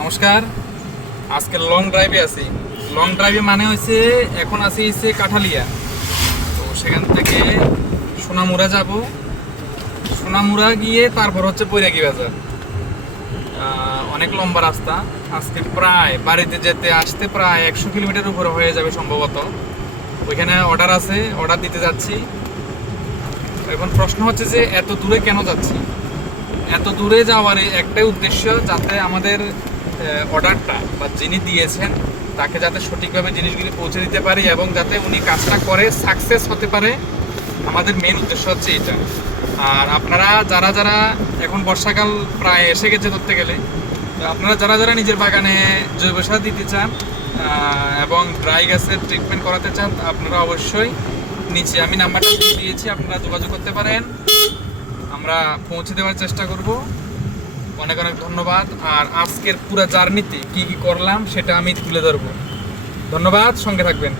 নমস্কার। আজকে লং ড্রাইভে আছি। লং ড্রাইভে মানে হয়েছে এখন আছি কাঠালিয়া। তো সেখান থেকে সোনামুড়া যাব। সোনামুড়া গিয়ে তারপর হচ্ছে বৈরাগী বাজার। অনেক লম্বা রাস্তা। আজকে প্রায় বাড়িতে যেতে আসতে প্রায় 100 কিলোমিটার উপরে হয়ে যাবে সম্ভবত। ওইখানে অর্ডার আছে, অর্ডার দিতে যাচ্ছি। এখন প্রশ্ন হচ্ছে যে এত দূরে কেন যাচ্ছি। এত দূরে যাওয়ার একটাই উদ্দেশ্য, যাতে আমাদের অর্ডারটা বা যিনি দিয়েছেন তাকে যাতে সঠিকভাবে জিনিসগুলি পৌঁছে দিতে পারি এবং যাতে উনি কাজটা করে সাকসেস হতে পারে। আমাদের মেন উদ্দেশ্য হচ্ছে এটা। আর আপনারা যারা যারা এখন বর্ষাকাল প্রায় এসে গেছে ধরতে গেলে, তো আপনারা যারা যারা নিজের বাগানে জৈব সার দিতে চান এবং ড্রাই গাছের ট্রিটমেন্ট করাতে চান, আপনারা অবশ্যই নিচে আমি নাম্বারটা দিয়ে দিয়েছি, আপনারা যোগাযোগ করতে পারেন। আমরা পৌঁছে দেওয়ার চেষ্টা করব। অনেক অনেক ধন্যবাদ। আর আজকের পুরো জার্নিতে কি কি করলাম সেটা আমি তুলে ধরবো। ধন্যবাদ, সঙ্গে থাকবেন।